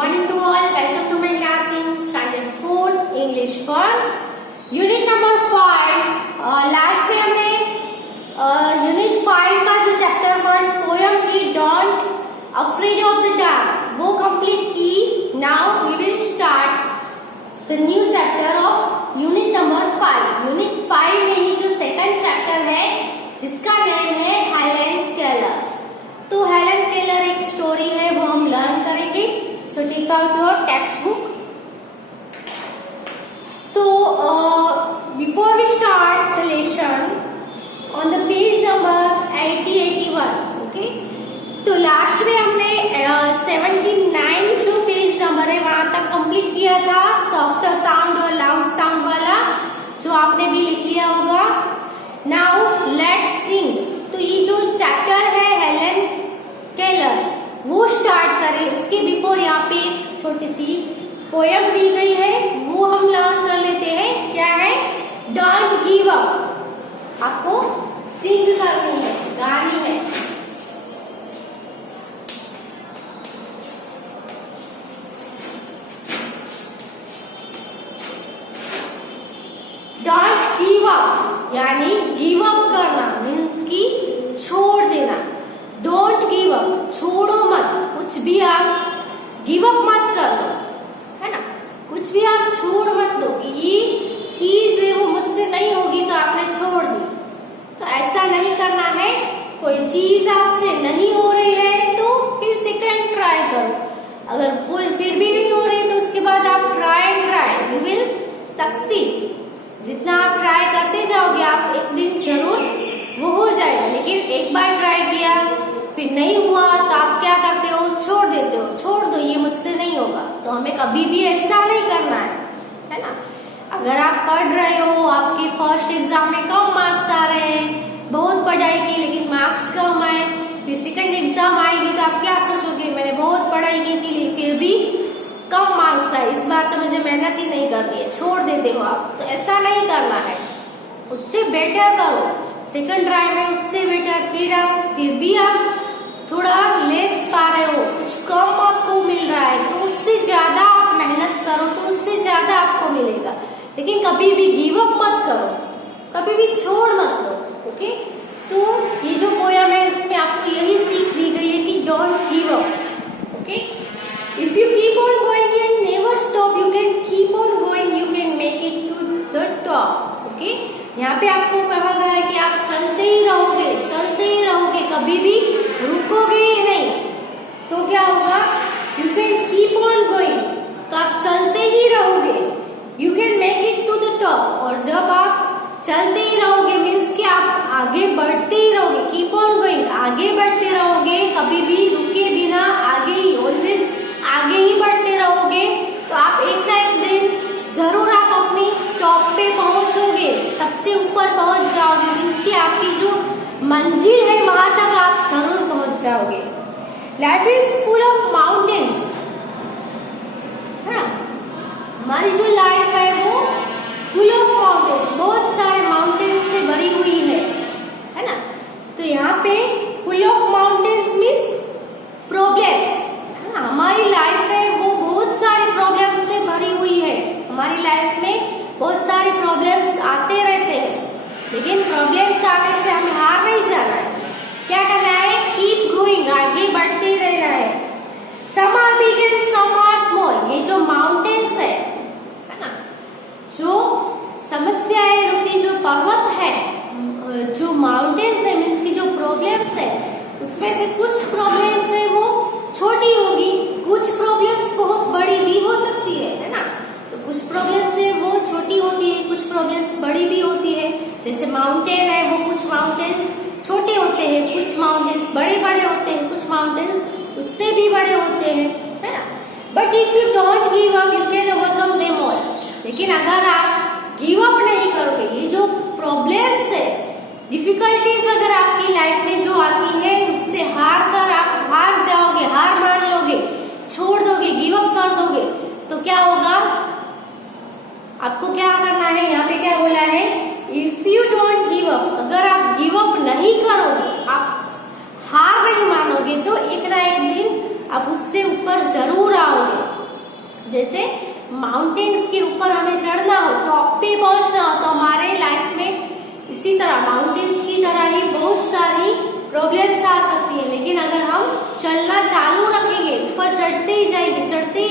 morning to all. Welcome to my class in standard 4 English for unit number 5. Last में हमने unit 5 का जो chapter 1 poem थी don't afraid of the dark वो complete की. Now we will start the new chapter of unit number 5. Unit 5 में ही जो second chapter है जिसका नेम है हेलेन केलर. तो हेलेन केलर एक स्टोरी है वो हम लर्न करेंगे. So take out your textbook. So before we start the lesson on the page number 80-81. Okay, तो लास्ट में हमने 79 जो पेज नंबर है वहां तक कंप्लीट किया था, सॉफ्ट साउंड और लाउड साउंड वाला, जो आपने भी लिख लिया होगा. नाउ लेट्स सिंग. तो ये जो चैप्टर है हेलेन केलर वो स्टार्ट करें. उसके बिफोर यहाँ पे एक छोटी सी पोयम दी गई है वो हम लर्न कर लेते हैं. क्या है? Don't give up. आपको सिंग करनी है, गानी है. डोंट गिव अप यानी गिव अप करना मीन्स की छोड़ देना. डोंट गिव अप, छोड़ो मत. कुछ भी आप गिव अप मत करो, है ना. कुछ भी आप छोड़ मत दो कि ये चीज है वो मुझसे नहीं होगी तो आपने छोड़ दी. तो ऐसा नहीं करना है. कोई चीज आपसे नहीं हो रही है तो फिर सेकंड ट्राई करो. अगर फिर भी नहीं हो रही तो उसके बाद आप ट्राई यू विल सक्सीड. जितना आप ट्राई करते जाओगे आप एक दिन जरूर वो हो जाएगा. लेकिन एक बार ट्राई किया फिर नहीं हुआ तो आप क्या करते हो? छोड़ देते हो. छोड़ दो, ये मुझसे नहीं होगा. तो हमें कभी भी ऐसा नहीं करना है ना. अगर आप पढ़ रहे हो, आपके फर्स्ट एग्जाम में कम मार्क्स आ रहे हैं, बहुत पढ़ाई की लेकिन मार्क्स कम आए, फिर सेकंड एग्जाम आएगी तो आप क्या सोचोगे? मैंने बहुत पढ़ाई की थी फिर भी कम मार्क्स आए, इस बार तो मुझे मेहनत ही नहीं करनी है, छोड़ देते हो आप. तो ऐसा नहीं करना है. उससे बेटर करो. सेकंड ट्राई में उससे बेटर. फिर भी आप थोड़ा लेस पा रहे हो, कुछ कम आपको मिल रहा है, तो उससे ज्यादा आप मेहनत करो तो उससे ज्यादा आपको मिलेगा. लेकिन कभी भी गिव अप मत करो, कभी भी छोड़ मत दो. ओके, तो ये जो पोयम है उसमें आपको यही सीख दी गई है कि don't give up. Okay, if you keep on going and never stop, you can keep on going, you can make it to the top. Okay, यहाँ पे आपको कहा गया है कि आप चलते ही रहोगे, कभी भी रुकोगे ही नहीं. तो क्या होगा? You can keep on going, तो आप चलते ही रहोगे. You can make it to the top, और जब आप चलते ही रहोगे मीन्स कि आप आगे बढ़ते ही रहोगे. कीप ऑन गोइंग, आगे बढ़ते रहोगे, कभी भी रुके बिना आगे ही, ऑलवेज आगे ही बढ़ते रहोगे. तो आप एक ना एक दिन जरूर आप अपनी टॉप पे पहुंचोगे, सबसे ऊपर पहुंच जाओगे. मीन्स कि आपकी जो मंजिल है वहां तक आप जरूर पहुंच जाओगे. Life is full of mountains. हमारी जो लाइफ है वो फुल ऑफ माउंटेन्स, बहुत सारे माउंटेन्स से भरी हुई है ना. तो यहाँ पे full of mountains means problems. हमारी लाइफ है वो बहुत सारे प्रॉब्लम्स से भरी हुई है. हमारी लाइफ में बहुत सारे प्रॉब्लम्स आते रहते हैं, लेकिन प्रॉब्लम्स आने से हमें हार नहीं जाना है. क्या करना है? कीप गोइंग, आगे बढ़ते रहना है. Some are big and some are small. ये जो माउंटेन्स है ना, जो समस्याएं रूपी जो पर्वत है, जो माउंटेन्स है मीन्स की जो प्रॉब्लम्स है, उसमें से कुछ प्रॉब्लम्स है वो छोटी होगी, कुछ प्रॉब्लम्स बहुत बड़ी भी हो सकती है ना. तो कुछ प्रॉब्लम्स है वो छोटी होती है, कुछ प्रॉब्लम्स बड़ी भी होती है. जैसे माउंटेन है वो कुछ माउंटेन्स छोटे होते हैं, कुछ माउंटेन्स बड़े बड़े होते हैं, कुछ माउंटेन्स उससे भी बड़े होते हैं, है ना. But if you don't give up you can overcome them all. लेकिन अगर आप गिव अप नहीं करोगे, ये जो प्रॉब्लम्स है, डिफिकल्टीज अगर आपकी लाइफ में जो आती है उससे आप हार जाओगे, हार मान लोगे, छोड़ दोगे, गिव अप कर दोगे, तो क्या होगा? आपको क्या करना है? यहाँ पे क्या बोला है? If you don't give up, अगर आप गिव अप नहीं करोगे, आप हार नहीं मानोगे, तो एक ना एक दिन आप उससे ऊपर जरूर आओगे. जैसे माउंटेन्स के ऊपर हमें चढ़ना हो, टॉप पे पहुंचना हो, तो हमारे लाइफ में इसी तरह माउंटेन्स की तरह ही बहुत सारी प्रॉब्लम्स आ सकती है। लेकिन अगर हम चलना चालू रखेंगे, ऊपर चढ़ते ही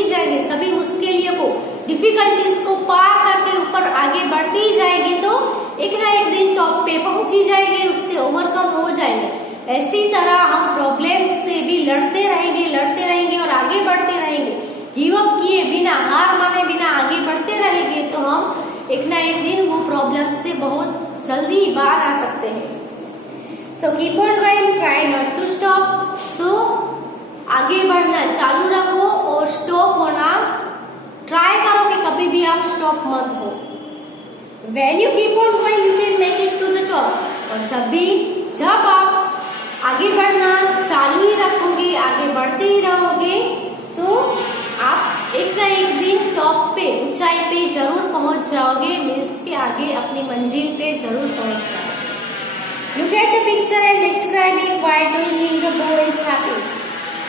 जाएंगे, सभी मुश्किलों को, डिफिकल्टीज को पार करके ऊपर आगे बढ़ते ही जाएंगे, तो एक ना एक दिन टॉप पे पहुंच ही जाएंगे, उससे ओवरकम हो जाएंगे। ऐसी तरह हम प्रॉब्लम्स से भी लड़ते रहेंगे और आगे बढ़ते रहेंगे। गिव अप किए बिना, हार माने बिना आगे बढ़ते रहेंगे, तो हम एक ना एक दिन वो प्रॉब्लम से बहुत जल्दी बाहर आ सकते हैं। So keep on going, try not to stop. So आगे बढ़ना चालू रखो और स्टॉप होना ट्राई करो कि कभी भी आप स्टॉप मत हो। When you keep on going, you can make it to the top. और जब आप आगे बढ़ना चालू ही रखोगे, आगे बढ़ते ही रहोगे, तो आप एक ना एक दिन टॉप पे, ऊंचाई पे जरूर पहुंच जाओगे, मीन्स के आगे अपनी मंजिल पे जरूर पहुंच जाओगे। Look at the picture and describe it. Why do you think the boy is happy?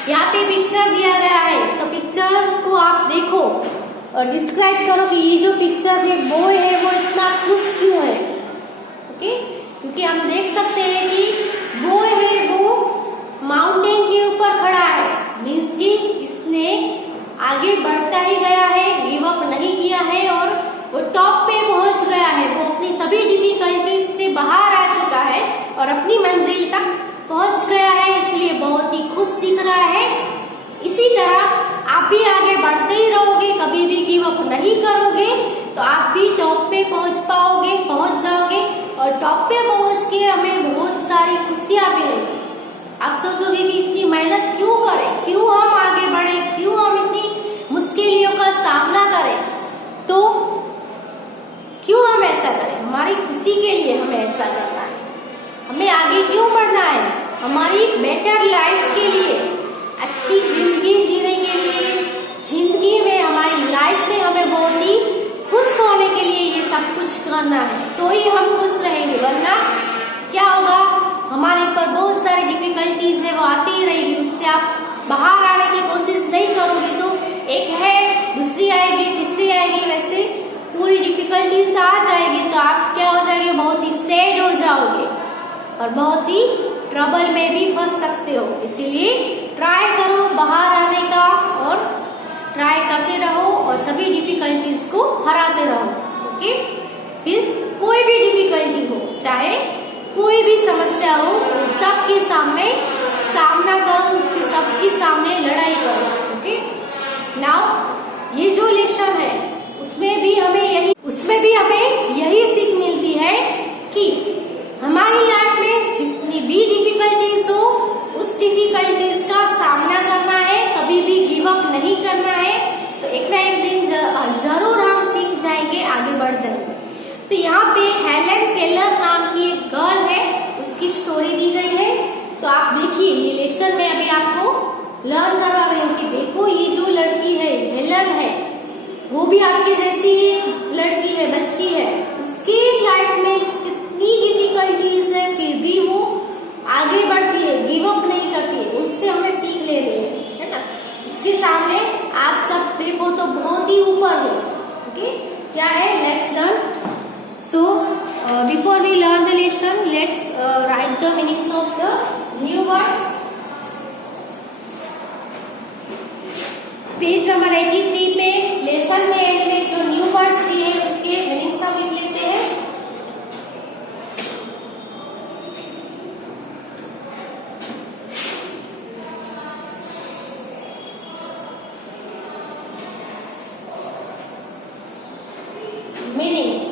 यहाँ पे पिक्चर दिया गया है, तो पिक्चर को आप देखो और डिस्क्राइब करो कि ये जो पिक्चर में बॉय है वो इतना खुश क्यों है। ओके, क्योंकि हम देख सकते हैं कि बॉय है वो माउंटेन के ऊपर खड़ा है, मीन्स कि इसने आगे बढ़ता ही गया है, गिव अप नहीं किया है और वो टॉप पे पहुंच गया है। वो अपनी सभी डिफिकल्टीज से बाहर आ चुका है और अपनी मंजिल तक पहुंच गया है, इसलिए बहुत ही खुश दिख रहा है। इसी तरह आप भी आगे बढ़ते ही रहोगे, कभी भी गिव अप नहीं करोगे, तो आप भी टॉप पे पहुंच जाओगे और टॉप पे पहुंच के हमें बहुत सारी खुशियां मिलेंगी। आप सोचोगे कि इतनी मेहनत क्यों करें, क्यों हम आगे बढ़े, क्यों हम इतनी मुश्किलों का सामना करें, तो क्यों हम ऐसा करें? हमारी खुशी के लिए हमें ऐसा करना है, हमें आगे क्यों बढ़ना है, हमारी बेटर लाइफ के लिए, अच्छी जिंदगी जीने के लिए, जिंदगी में हमारी लाइफ में हमें बहुत ही खुश होने के लिए ये सब कुछ करना है, तो ही हम खुश रहेंगे। वरना क्या होगा, हमारे ऊपर बहुत सारी डिफिकल्टीज है वो आती ही रहेगी, उससे आप बाहर आने की कोशिश नहीं करोगे तो एक है, दूसरी आएगी, तीसरी आएगी, वैसे पूरी डिफिकल्टीज आ जाएगी, तो आप क्या हो जाएंगे, बहुत ही सैड हो जाओगे और बहुत ही ट्रबल में भी फंस सकते हो। इसीलिए ट्राई करो बाहर आने का और ट्राई करते रहो और सभी डिफिकल्टीज को हराते रहो। ओके, फिर कोई भी डिफिकल्टी हो, चाहे कोई भी समस्या हो, सबके सामने सामना करो, उसके सबके सामने लड़ाई करो। ओके, नाउ ये जो लेसन है उसमें भी हमें यही सीख मिलती है कि हमारी लाइफ में जितनी भी डिफिकल्टीज हो, उस डिफिकल्टीज का सामना करना है, कभी भी गिव अप नहीं करना है, तो एक ना एक दिन जरूर हम सीख जाएंगे, आगे बढ़ जाएंगे। तो यहाँ पे हेलन केलर नाम की एक गर्ल है, उसकी स्टोरी दी गई है, तो आप देखिए ये लेसन में अभी आपको लर्न करवा रहे हैं कि देखो ये जो लड़की है, हेलन है, वो भी आपके जैसी लड़की है, बच्ची है, उसकी लाइफ में कितनी डिफिकल्टीज है, फिर भी वो आगे बढ़ती है, गिव अप नहीं करती है, उनसे हमें सीख ले रही है ना। इसके सामने आप सब देखो तो बहुत ही ऊपर हो। ओके, क्या है, let's learn. So before we learn the lesson, let's write the meanings of the new words. Page number 83 पे लेसन के एंड में जो न्यू वर्ड्स दिए हैं उसके मीनिंग्स हम लिख लेते हैं। मीनिंग्स,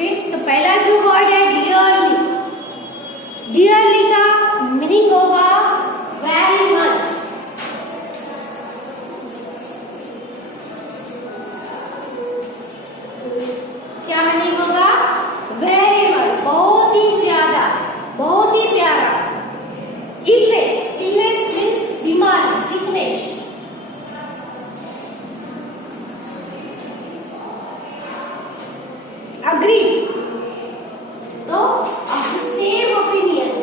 ओके, तो पहला जो वर्ड है डियरली, डियरली का मीनिंग होगा वेरी मच। क्या मीनिंग होगा? वेरी मच, बहुत ही ज्यादा, बहुत ही प्यारा। इलनेस, इलनेस मीन्स बीमारी, सिकनेस। अग्री, तो of the same opinion.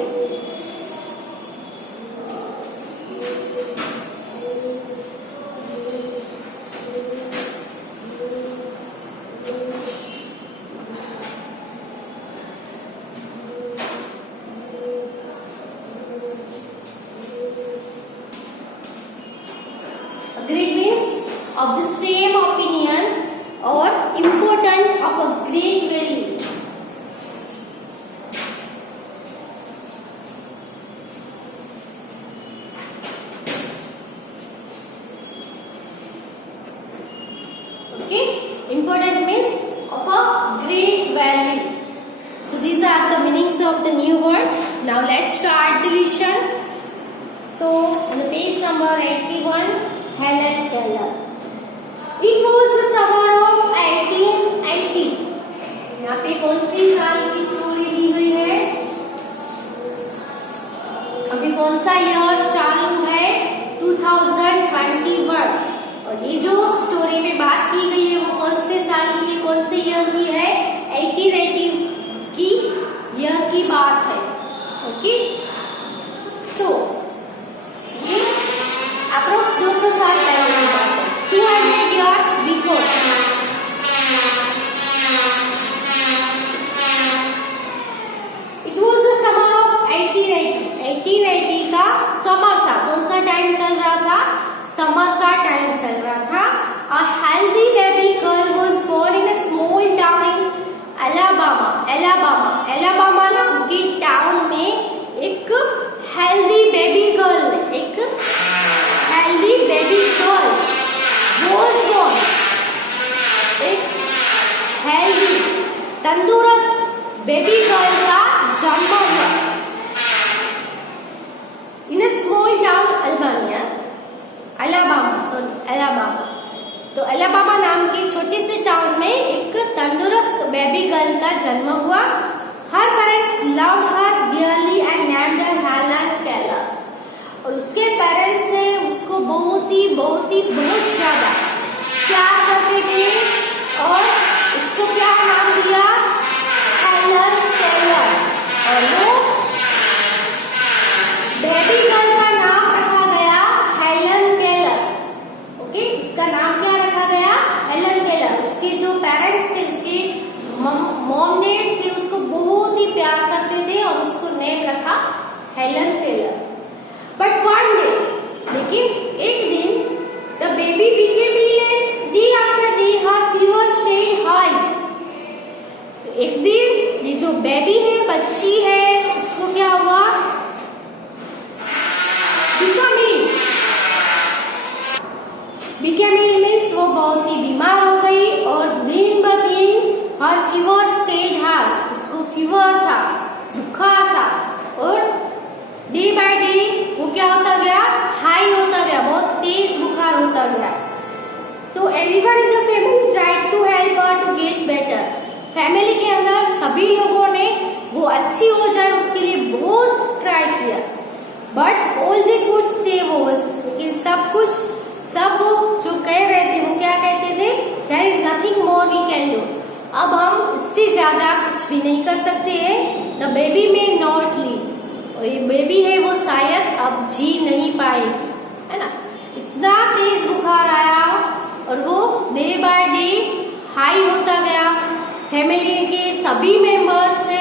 Agreed means of the same opinion or important of a great value. Okay, important means of a great value. So these are the meanings of the new words. Now let's start the lesson. So on the page number 81, Helen Keller. It was the summer of 1880. यहाँ पे कौन सी साल की story दी गई है? अभी कौन सा ईयर चालू है? 2021। और ये जो स्टोरी में बात की गई है वो कौन से साल की है, कौन से ईयर की है? 1880 की ईयर की बात है। ओके, तो ये अप्रोक्स 200 साल पहले की बात है, 200 years before। It was the summer of 1880। 1880 का समर था। कौन सा टाइम चल रहा था? समर का टाइम चल रहा था। A healthy baby girl was born in a small town in Alabama। Alabama नाम के टाउन में एक हेल्दी बेबी गर्ल, एक healthy baby girl was born, एक हेल्दी तंदुरुस्त बेबी गर्ल का जन्म हुआ। इन अ स्मॉल टाउन अलाबामा। तो अलाबामा नाम के छोटे से टाउन में एक तंदुरुस्त बेबी गर्ल का जन्म हुआ। Her parents loved her dearly and named her Helen Keller. और उसके पेरेंट्स ने उसको बहुत ज्यादा प्यार करते थे और उसको क्या नाम दिया? Helen Keller. और वो बेबी गर्ल का नाम रखा गया हेलन केलर। ओके, उसका नाम क्या रखा गया? Helen Keller. उसके जो पेरेंट्स थे, उसके मॉम डैड थे, उसको बहुत ही प्यार करते थे और उसको नेम रखा Helen Keller. But one day, लेकिन एक दिन, the baby became ill day after day, her fever stayed high. तो एक दिन ये जो बेबी है, बच्ची है, उसको क्या हुआ? बिकेम इल मीन्स वो बहुत ही बीमार हो गई और दिन ब दिन हर फीवर स्टेड हाई, उसको फीवर था, बुखार था और डे बाय डे वो क्या होता गया? हाई होता गया, बहुत तेज बुखार होता गया। तो everyone in the family tried to help her to get better. Family के अंदर सभी लोगों ने वो अच्छी हो जाए उसके लिए बहुत ट्राई किया। But all they could say was, लेकिन सब जो कह रहे थे वो क्या कहते थे? There is nothing more we can do. अब हम इससे ज्यादा कुछ भी नहीं कर सकते हैं। द बेबी में नॉट लीव। और ये बेबी है वो शायद अब जी नहीं पाएगी, है ना? इतना तेज बुखार आया और वो डे बाय डे हाई होता गया। फैमिली के सभी मेंबर्स से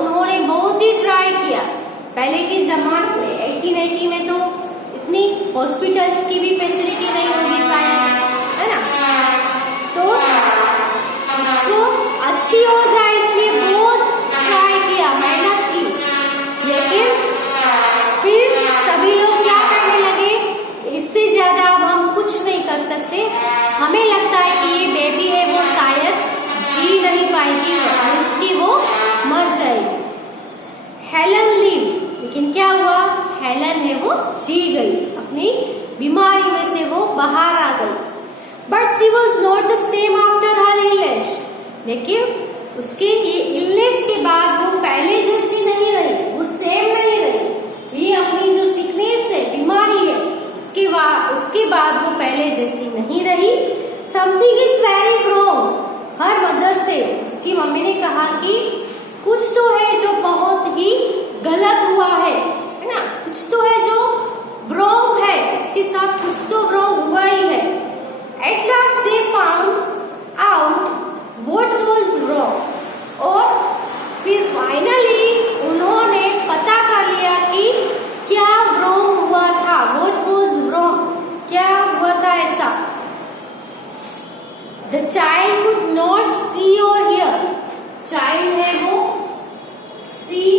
उन्होंने बहुत ही ट्राई किया। पहले के जमाने में 1880 में तो इतनी हॉस्पिटल्स की भी फैसिलिटी नहीं होगी शायद, है ना? तो उसको अच्छी हो जाए इसलिए बहुत ट्राई किया, मेहनत की। लेकिन फिर सभी लोग क्या करने लगे? इससे ज्यादा अब हम कुछ नहीं कर सकते। हमें लगता है कि ये बेबी है वो शायद जी नहीं पाएगी। जी गई, अपनी बीमारी में से वो बाहर आ गई। But she was not the same after her illness, लेकिन उसके ये इलनेस के बाद वो पहले जैसी नहीं रही, वो सेम नहीं रही। ये अपनी जो सिकनेस है, बीमारी है, उसके बाद वो पहले जैसी नहीं रही। Something is very wrong her mother से, उसकी मम्मी ने कहा कि कुछ तो है जो बहुत ही गलत हुआ है ना, कुछ तो है जो रॉन्ग है, इसके साथ कुछ तो रॉन्ग हुआ ही है। At last they found out what was wrong, और फिर फाइनली उन्होंने पता कर लिया कि क्या रॉन्ग हुआ था, व्हाट वाज रॉन्ग, क्या हुआ था ऐसा। The child could not see or hear, child है वो see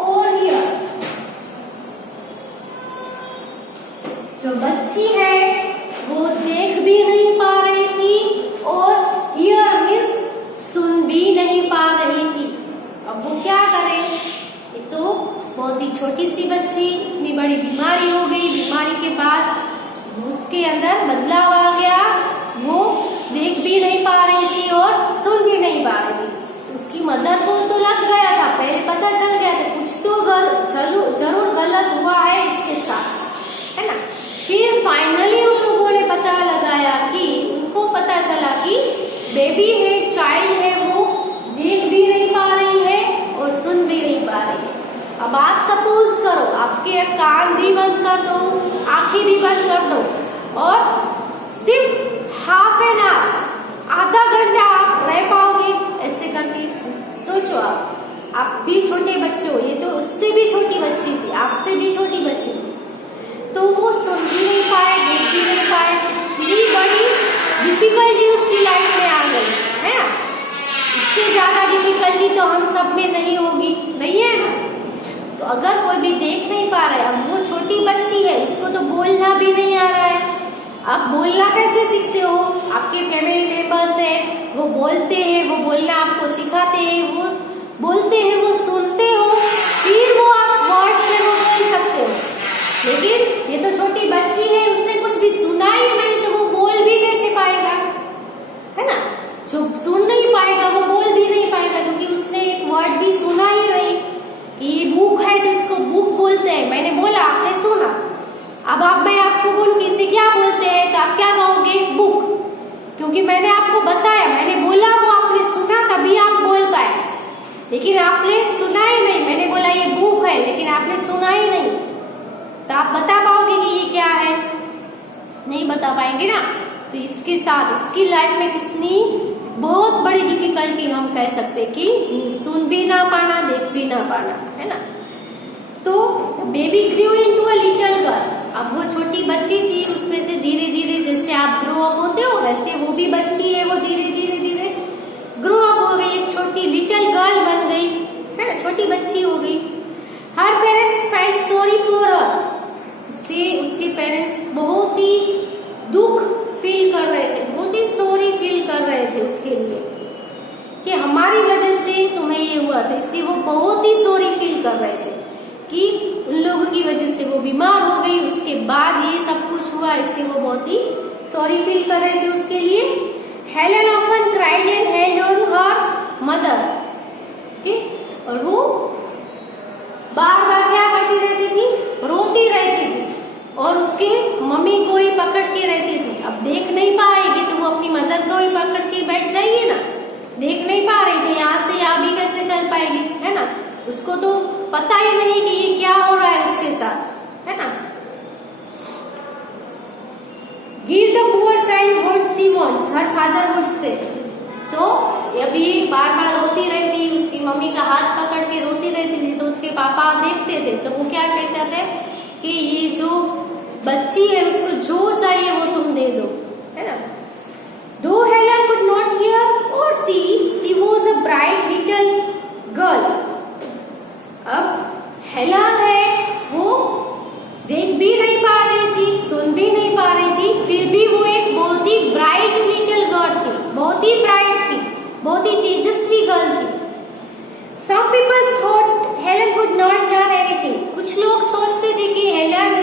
और hear, जो बच्ची है वो देख भी नहीं पा रही थी और hear मीन्स सुन भी नहीं पा रही थी। अब वो क्या करे, ये तो बहुत ही छोटी सी बच्ची, इतनी बड़ी बीमारी हो गई, बीमारी के बाद उसके अंदर बदलाव आ गया, वो देख भी नहीं पा रही थी और सुन भी नहीं पा रही थी। उसकी मदर को तो लग गया था, पहले पता चल गया था कुछ तो जरूर गलत हुआ है इसके साथ, है ना। फिर फाइनली उन लोगों ने पता लगाया कि उनको पता चला कि बेबी है, चाइल्ड है, वो देख भी नहीं पा रही है और सुन भी नहीं पा रही है। अब आप सपोज करो आपके कान भी बंद कर दो, आंखें भी बंद कर दो और सिर्फ हाफ एन आवर, आधा घंटा आप रह पाओगे ऐसे करके। सोचो आप भी छोटे बच्चे हो, ये तो उससे भी छोटी बच्ची थी, आपसे भी छोटी बच्ची थी, तो वो सुन भी नहीं पाए, देख भी नहीं पाए, ये बड़ी डिफिकल्टी उसकी लाइफ में आ गई, है ना। इससे ज्यादा डिफिकल्टी तो हम सब में नहीं होगी, नहीं है ना। तो अगर कोई भी देख नहीं पा रहा है, अब वो छोटी बच्ची है, उसको तो बोलना भी नहीं आ रहा है, आप बोलना कैसे सीखते हो। आपके फैमिली मेंबर्स है, वो बोलते हैं, वो बोलना आपको सिखाते हैं, वो बोलते हैं, वो सुनते हो, फिर वो आप वर्ड से वो बोल सकते हो। लेकिन ये तो छोटी बच्ची है, उसने कुछ भी सुना ही नहीं, तो वो बोल भी कैसे पाएगा, है ना। जो सुन नहीं पाएगा वो बोल भी नहीं पाएगा, क्योंकि उसने एक वर्ड भी सुना ही नहीं। ये बुक है तो इसको बुक बोलते हैं, मैंने बोला आपने सुना। अब मैं आपको बोलूं कि इसे क्या बोलते हैं, तो आप क्या कहोगे, बुक, क्योंकि मैंने आपको बताया, मैंने बोला, वो आपने सुना, तभी आप बोल पाए। लेकिन आपने सुना ही नहीं, मैंने बोला ये बुक है, लेकिन आपने सुना ही नहीं, तो आप बता पाओगे कि ये क्या है, नहीं बता पाएंगे ना। तो इसके साथ इसकी लाइफ में कितनी बहुत बड़ी डिफिकल्टी हम कह सकते कि सुन भी ना पाना, देख भी ना पाना, है ना। तो baby grew into a little girl, अब वो छोटी बच्ची थी, उसमें से धीरे धीरे जैसे आप ग्रो अप होते हो, वैसे वो भी बच्ची है, वो धीरे धीरे धीरे ग्रो अप हो गई, एक छोटी लिटिल गर्ल बन गई, है ना, छोटी बच्ची हो गई। Her parents felt sorry for her, उसके पेरेंट्स बहुत ही दुख फील कर रहे थे, बहुत ही सॉरी फील कर रहे थे उसके लिए कि हमारी वजह से तुम्हें ये हुआ था, इसलिए वो बहुत ही सॉरी फील कर रहे थे कि उन लोगों की वजह से वो बीमार हो गई, उसके बाद ये सब कुछ हुआ, इसलिए वो बहुत ही सॉरी फील कर रहे थे उसके लिए। Helen often cried and held on her mother, और वो बार बार क्या करती रहती थी, रोती रहती थी और उसके मम्मी को ही पकड़ के रहती थी। अब देख नहीं पाएगी तो वो अपनी मदर को ही पकड़ के बैठ जाएगी ना, देख नहीं पा रही तो यहाँ से यहाँ भी कैसे चल पाएगी, है ना। उसको तो पता ही नहीं कि ये क्या हो रहा है उसके साथ, है ना। Give the poor child what she wants, her father would say. तो अभी बार बार रोती रहती, उसकी मम्मी का हाथ पकड़ के रोती रहती थी, तो उसके पापा देखते थे, तो वो क्या कहते थे कि ये जो बच्ची है उसको जो चाहिए वो तुम दे दो, है ना। Though Helen could not hear or see, she was a bright little girl. अब हेलन है, वो देख भी नहीं पा रही थी, सुन भी नहीं पा रही थी, फिर भी वो एक बहुत ही ब्राइट लिटिल गर्ल थी, बहुत ही ब्राइट थी, बहुत ही तेजस्वी गर्ल थी। Some people thought Helen could not learn anything. कुछ लोग सोचते थे कि हेलन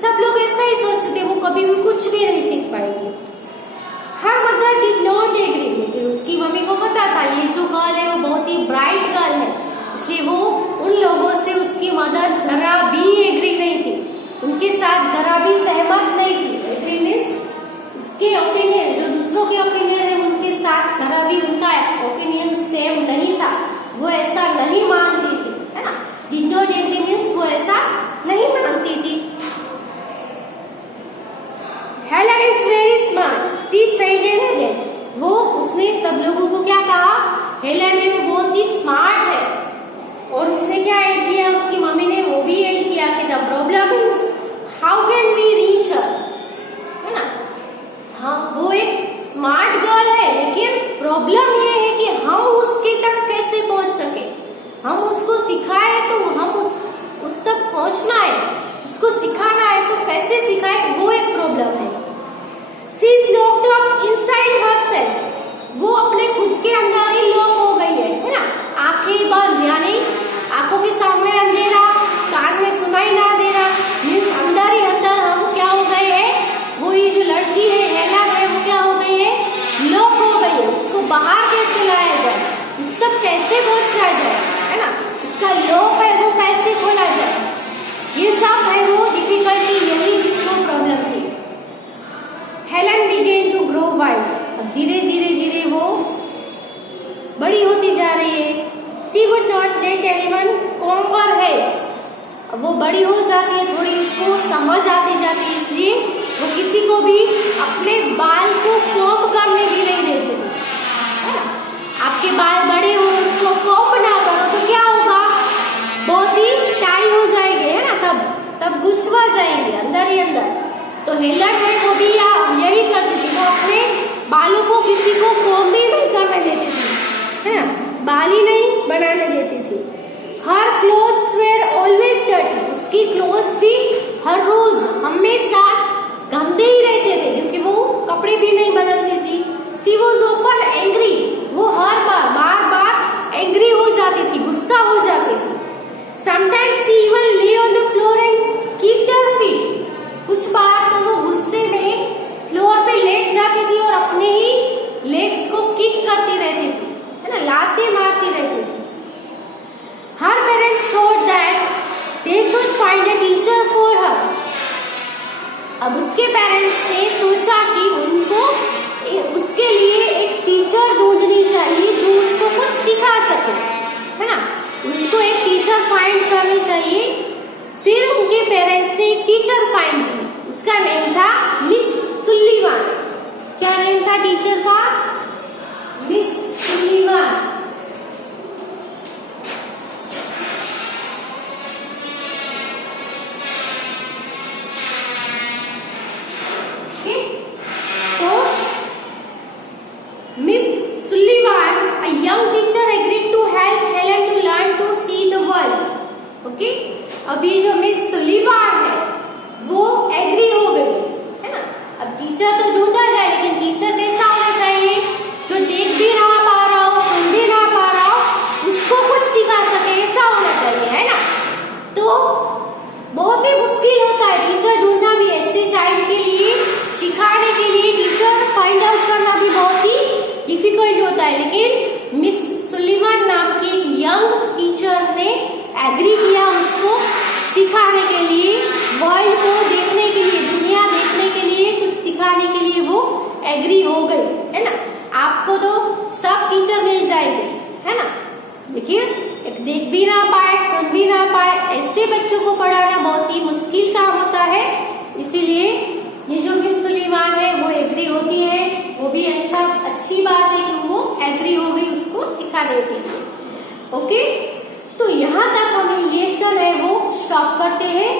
सब लोग ऐसा ही सोचते थे, वो कभी भी कुछ भी नहीं सीख पाएंगे। Her mother did not agree, लेकिन उसकी मम्मी को पता था ये जो गर्ल है वो बहुत ही ब्राइट गर्ल है, इसलिए वो उन लोगों से उसकी मदर जरा भी एग्री नहीं थी, उनके साथ जरा भी सहमत नहीं थी। एग्री मींस उसके ओपिनियन, जो दूसरों के ओपिनियन है उनके साथ जरा भी उनका ओपिनियन सेम नहीं था, वो ऐसा नहीं मानती थी, है ना। डिड नॉट एग्री मींस वो ऐसा नहीं मानती थी। Helen is very smart, she said again, वो उसने सब लोगों को क्या कहा, हेलन है वो बहुत ही स्मार्ट है। और उसने क्या ऐड किया, उसकी मम्मी ने वो भी ऐड किया कि the problem is how can we reach her, है ना। हाँ, वो एक स्मार्ट गर्ल है, लेकिन प्रॉब्लम ये है कि हम उसके तक कैसे पहुंच सके। हम उसको सिखाए तो हम उस तक पहुंचना है, उसको सिखाना है तो कैसे सिखाए, वो एक प्रॉब्लम है। She is locked up inside herself, वो अपने खुद के अंदर ही लॉक हो गई है ना। आंखें बंद, यानी आंखों के सामने अंधेरा, कान में सुनाई ना दे रहा, मीन्स अंदर ही अंदर हम क्या हो गए हैं, वो ये जो लड़की है हेलन है वो क्या हो गई है, लॉक हो गई है। उसको बाहर कैसे लाया जाए, उस तक कैसे पहुंचाया जाए, है ना, उसका लॉक है वो कैसे खोला जाए, ये सब है वो डिफिकल्टी, यही इसको प्रॉब्लम थी। Helen began to grow wild, धीरे धीरे धीरे वो बड़ी होती जा रही है। She would not let anyone comb her hair, अब वो बड़ी हो जाती है, थोड़ी उसको समझ आती जाती है, इसलिए वो किसी को भी अपने बाल को कॉम्ब करने भी नहीं देते थे। आपके बाल बड़े हो, उसको कॉम्ब ना करो तो क्या होगा, बहुत ही टाई हो जाएंगे, है ना, सब गुच्छवा जाएंगे अंदर ही अंदर। तो हेलन है वो भी यही करती थी, वो अपने बालों को किसी को कॉम्ब भी नहीं करने देती थी, है ना, बाल ही नहीं बनाने देती थी। Her clothes were always dirty, उसकी क्लोथ्स भी हर रोज हमेशा गंदे ही रहते थे, क्योंकि वो कपड़े भी नहीं बदलती थी। शी वॉज ओपन एंग्री, वो हर बार बार एंग्री हो जाती थी, गुस्सा हो जाती थी। समटाइम्स शी इवन ले on the floor and kicked her feet, कुछ बार तो वो गुस्से में फ्लोर पे लेट जाती थी और अपने ही लेग्स को किक करती रहती थी, है ना, लाते मारती रहती थी। Her parents thought that they should find a teacher for her, अब उसके पेरेंट्स ने सोचा कि उनको उसके लिए एक टीचर ढूंढनी चाहिए जो उसको कुछ सिखा सके, है ना, उसको एक टीचर फाइंड करनी चाहिए। फिर उनके पेरेंट्स ने एक टीचर फाइंड की, उसका नेम था मिस सुल्लीवान। क्या नेम था टीचर का, मिस सुल्लीवान। तो miss सुल्लीवान, a young teacher, agreed to help Helen to learn to see the world. Okay, अभी जो मिस सुल्लीवान है वो एग्री हो गई, है ना। अब टीचर तो ढूंढा जाए, लेकिन टीचर कैसा होना चाहिए, जो देख भी ना पा रहा हो, सुन भी ना पा रहा हो, उसको कुछ सिखा सके, ऐसा होना चाहिए, है ना। तो बहुत ही मुश्किल होता है टीचर ढूंढना भी, ऐसे चाइल्ड के लिए सिखाने के लिए टीचर फाइंड आउट करना भी बहुत ही डिफिकल्ट होता है। लेकिन मिस सुल्लीवान नाम की यंग टीचर ने एग्री किया उसको सिखाने के लिए, वर्ल्ड को देखने के लिए, दुनिया देखने के लिए, कुछ सिखाने के लिए वो एग्री हो गई, है ना। आपको तो सब टीचर मिल जाएंगे, है ना, लेकिन एक देख भी ना पाए, सुन भी ना पाए, ऐसे बच्चों को पढ़ाना बहुत ही मुश्किल काम होता है। इसीलिए ये जो मिस सुल्लीवान है वो एग्री होती है, वो भी अच्छी बात है कि वो एग्री हो गई उसको सिखाने के लिए। ओके, तो यहाँ तक हमें ये सब है वो स्टॉप करते हैं।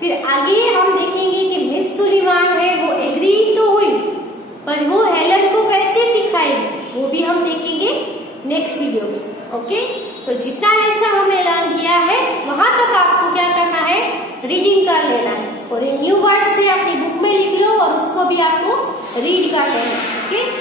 फिर आगे हम देखेंगे कि मिस सुल्लीवान है वो एग्री तो हुई, पर वो हेलन को कैसे सिखाएगी वो भी हम देखेंगे नेक्स्ट वीडियो में। ओके, तो जितना लेसन हमने लर्न किया है वहां तक आपको क्या करना है, रीडिंग कर लेना है, और न्यू वर्ड से अपनी बुक में लिख लो और उसको भी आपको रीड कर लेना है। ओके।